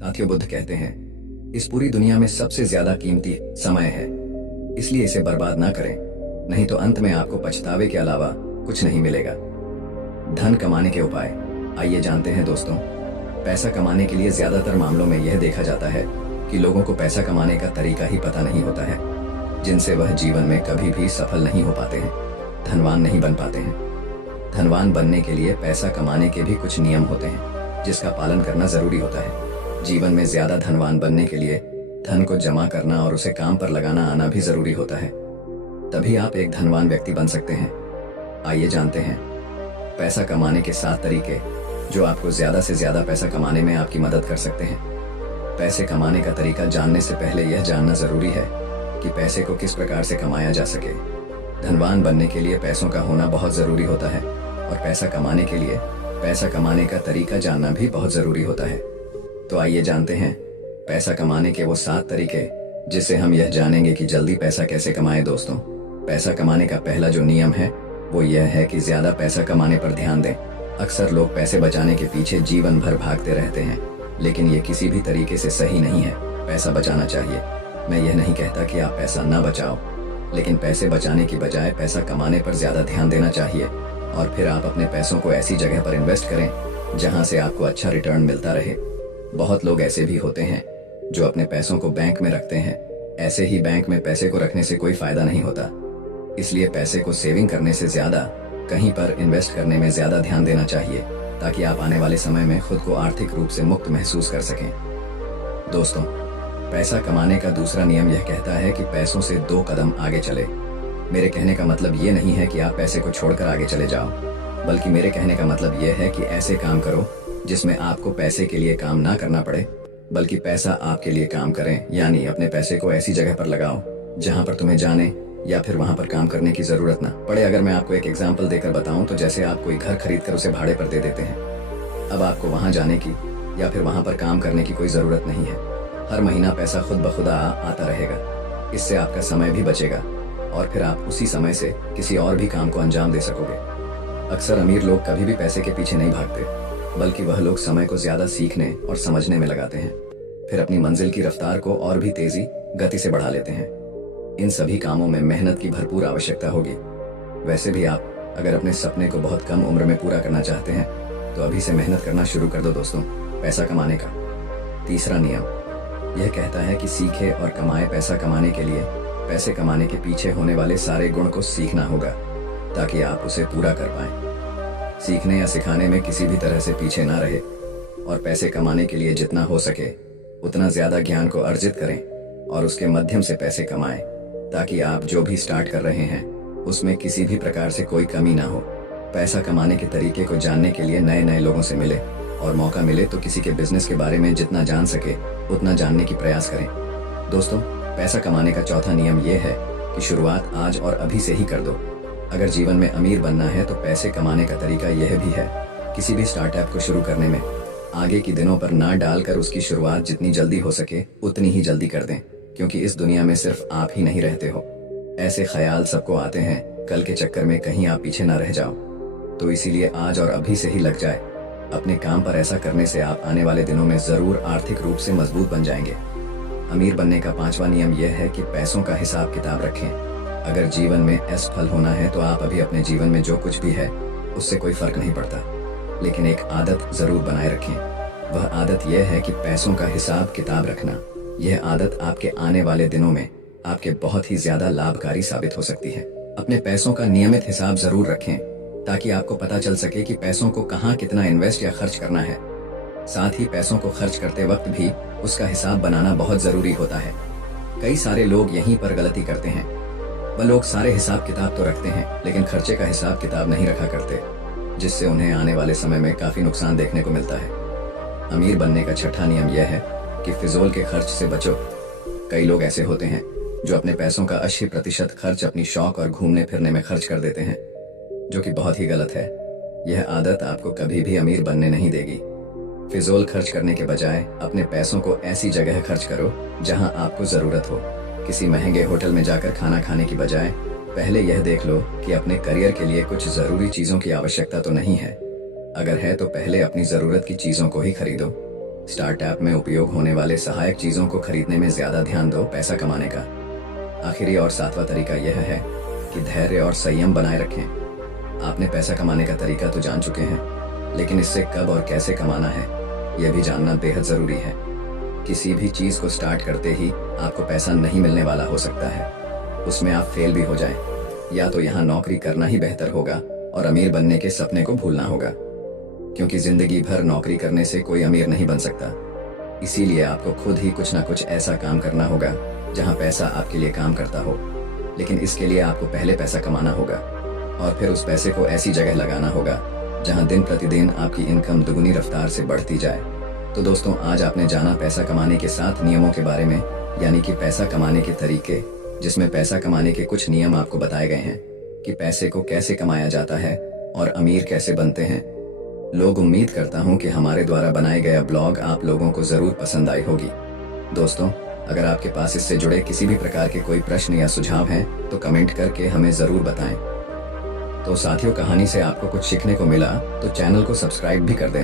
साथियों, बुद्ध कहते हैं, इस पूरी दुनिया में सबसे ज्यादा कीमती समय है, इसलिए इसे बर्बाद ना करें, नहीं तो अंत में आपको पछतावे के अलावा कुछ नहीं मिलेगा। धन कमाने के उपाय आइए जानते हैं दोस्तों। पैसा कमाने के लिए ज्यादातर मामलों में यह देखा जाता है कि लोगों को पैसा कमाने का तरीका ही पता नहीं होता है, जिनसे वह जीवन में कभी भी सफल नहीं हो पाते हैं, धनवान नहीं बन पाते हैं। धनवान बनने के लिए पैसा कमाने के भी कुछ नियम होते हैं, जिसका पालन करना जरूरी होता है। जीवन में ज्यादा धनवान बनने के लिए धन को जमा करना और उसे काम पर लगाना आना भी जरूरी होता है, तभी आप एक धनवान व्यक्ति बन सकते हैं। आइए जानते हैं पैसा कमाने के 7 तरीके जो आपको ज्यादा से ज्यादा पैसा कमाने में आपकी मदद कर सकते हैं। पैसे कमाने का तरीका जानने से पहले यह जानना जरूरी है कि पैसे को किस प्रकार से कमाया जा सके। धनवान बनने के लिए पैसों का होना बहुत जरूरी होता है और पैसा कमाने के लिए पैसा कमाने का तरीका जानना भी बहुत जरूरी होता है। तो आइए जानते हैं पैसा कमाने के वो 7 तरीके जिससे हम यह जानेंगे कि जल्दी पैसा कैसे कमाएं। दोस्तों, पैसा कमाने का पहला जो नियम है वो यह है कि ज्यादा पैसा कमाने पर ध्यान दें। अक्सर लोग पैसे बचाने के पीछे जीवन भर भागते रहते हैं, लेकिन ये किसी भी तरीके से सही नहीं है। पैसा बचाना चाहिए। मैं यह नहीं कहता कि आप पैसा ना बचाओ, लेकिन पैसे बचाने की बजाय पैसा कमाने पर ज्यादा ध्यान देना चाहिए और फिर आप अपने पैसों को ऐसी जगह पर इन्वेस्ट करें जहां से आपको अच्छा रिटर्न मिलता रहे। बहुत लोग ऐसे भी होते हैं जो अपने पैसों को बैंक में रखते हैं। ऐसे ही बैंक में पैसे को रखने से कोई फायदा नहीं होता, इसलिए पैसे को सेविंग करने से ज्यादा कहीं पर इन्वेस्ट करने में ज्यादा ध्यान देना चाहिए, ताकि आप आने वाले समय में खुद को आर्थिक रूप से मुक्त महसूस कर सकें। दोस्तों, पैसा कमाने का दूसरा नियम यह कहता है कि पैसों से 2 कदम आगे चले। मेरे कहने का मतलब ये नहीं है कि आप पैसे को छोड़कर आगे चले जाओ, बल्कि मेरे कहने का मतलब यह है कि ऐसे काम करो जिसमें आपको पैसे के लिए काम ना करना पड़े, बल्कि पैसा आपके लिए काम करें। यानी अपने पैसे को ऐसी जगह पर लगाओ जहां पर तुम्हें जाने या फिर वहां पर काम करने की जरूरत ना पड़े। अगर मैं आपको एक एग्जाम्पल देकर बताऊं तो जैसे आप कोई घर खरीद कर उसे भाड़े पर दे देते हैं। अब आपको वहां जाने की या फिर वहां पर काम करने की कोई जरूरत नहीं है। हर महीना पैसा खुद ब खुदा आता रहेगा। इससे आपका समय भी बचेगा और फिर आप उसी समय से किसी और भी काम को अंजाम दे सकोगे। अक्सर अमीर लोग कभी भी पैसे के पीछे नहीं भागते, बल्कि वह लोग समय को ज्यादा सीखने और समझने में लगाते हैं, फिर अपनी मंजिल की रफ्तार को और भी तेजी गति से बढ़ा लेते हैं। इन सभी कामों में मेहनत की भरपूर आवश्यकता होगी। वैसे भी आप अगर अपने सपने को बहुत कम उम्र में पूरा करना चाहते हैं तो अभी से मेहनत करना शुरू कर दो। दोस्तों, पैसा कमाने का तीसरा नियम यह कहता है कि सीखे और कमाए। पैसा कमाने के लिए पैसे कमाने के पीछे होने वाले सारे गुण को सीखना होगा ताकि आप उसे पूरा कर पाएं। सीखने या सिखाने में किसी भी तरह से पीछे ना रहे और पैसे कमाने के लिए जितना हो सके उतना ज्यादा ज्ञान को अर्जित करें और उसके माध्यम से पैसे कमाएं, ताकि आप जो भी स्टार्ट कर रहे हैं उसमें किसी भी प्रकार से कोई कमी ना हो। पैसा कमाने के तरीके को जानने के लिए नए नए लोगों से मिले और मौका मिले तो किसी के बिजनेस के बारे में जितना जान सके उतना जानने की प्रयास करें। दोस्तों, पैसा कमाने का चौथा नियम यह है कि शुरुआत आज और अभी से ही कर दो। अगर जीवन में अमीर बनना है तो पैसे कमाने का तरीका यह भी है, किसी भी स्टार्टअप को शुरू करने में आगे की दिनों पर ना डालकर उसकी शुरुआत जितनी जल्दी हो सके उतनी ही जल्दी कर दें, क्योंकि इस दुनिया में सिर्फ आप ही नहीं रहते हो। ऐसे ख्याल सबको आते हैं, कल के चक्कर में कहीं आप पीछे ना रह जाओ। तो इसीलिए आज और अभी से ही लग जाए अपने काम पर। ऐसा करने से आप आने वाले दिनों में जरूर आर्थिक रूप से मजबूत बन जाएंगे। अमीर बनने का 5वां नियम यह है कि पैसों का हिसाब किताब रखें। अगर जीवन में असफल होना है तो आप अभी अपने जीवन में जो कुछ भी है उससे कोई फर्क नहीं पड़ता, लेकिन एक आदत जरूर बनाए रखें। वह आदत यह है कि पैसों का हिसाब किताब रखना। यह आदत आपके आने वाले दिनों में आपके बहुत ही ज्यादा लाभकारी साबित हो सकती है। अपने पैसों का नियमित हिसाब जरूर रखें ताकि आपको पता चल सके कि पैसों को कहाँ कितना इन्वेस्ट या खर्च करना है। साथ ही पैसों को खर्च करते वक्त भी उसका हिसाब बनाना बहुत जरूरी होता है। कई सारे लोग यहीं पर गलती करते हैं। वह लोग सारे हिसाब किताब तो रखते हैं लेकिन खर्चे का हिसाब किताब नहीं रखा करते, जिससे उन्हें आने वाले समय में काफी नुकसान देखने को मिलता है। अमीर बनने का 6वां नियम यह है कि फिजूल के खर्च से बचो। कई लोग ऐसे होते हैं जो अपने पैसों का 80% खर्च अपनी शौक और घूमने फिरने में खर्च कर देते हैं, जो कि बहुत ही गलत है। यह आदत आपको कभी भी अमीर बनने नहीं देगी। फिजूल खर्च करने के बजाय अपने पैसों को ऐसी जगह खर्च करो जहां आपको जरूरत हो। किसी महंगे होटल में जाकर खाना खाने की बजाय पहले यह देख लो कि अपने करियर के लिए कुछ जरूरी चीजों की आवश्यकता तो नहीं है। अगर है तो पहले अपनी जरूरत की चीजों को ही खरीदो। स्टार्टअप में उपयोग होने वाले सहायक चीजों को खरीदने में ज्यादा ध्यान दो पैसा कमाने का। आखिरी और सातवां तरीका यह है कि धैर्य और संयम बनाए रखें। आपने पैसा कमाने का तरीका तो जान चुके हैं, लेकिन इससे कब और कैसे कमाना है यह भी जानना बेहद जरूरी है। किसी भी चीज को स्टार्ट करते ही आपको पैसा नहीं मिलने वाला हो सकता है, उसमें आप फेल भी हो जाएं, या तो यहाँ नौकरी करना ही बेहतर होगा और अमीर बनने के सपने को भूलना होगा, क्योंकि जिंदगी भर नौकरी करने से कोई अमीर नहीं बन सकता। इसीलिए आपको खुद ही कुछ ना कुछ ऐसा काम करना होगा जहाँ पैसा आपके लिए काम करता हो, लेकिन इसके लिए आपको पहले पैसा कमाना होगा और फिर उस पैसे को ऐसी जगह लगाना होगा जहाँ दिन प्रतिदिन आपकी इनकम दुगनी रफ्तार से बढ़ती जाए। तो दोस्तों, आज आपने जाना पैसा कमाने के 7 नियमों के बारे में, यानी कि पैसा कमाने के तरीके, जिसमें पैसा कमाने के कुछ नियम आपको बताए गए हैं कि पैसे को कैसे कमाया जाता है और अमीर कैसे बनते हैं। लोग उम्मीद करता हूं कि हमारे द्वारा बनाया गया ब्लॉग आप लोगों को जरूर पसंद आई होगी। दोस्तों, अगर आपके पास इससे जुड़े किसी भी प्रकार के कोई प्रश्न या सुझाव हैं तो कमेंट करके हमें जरूर बताएं। तो साथियों, कहानी से आपको कुछ सीखने को मिला तो चैनल को सब्सक्राइब भी कर दें।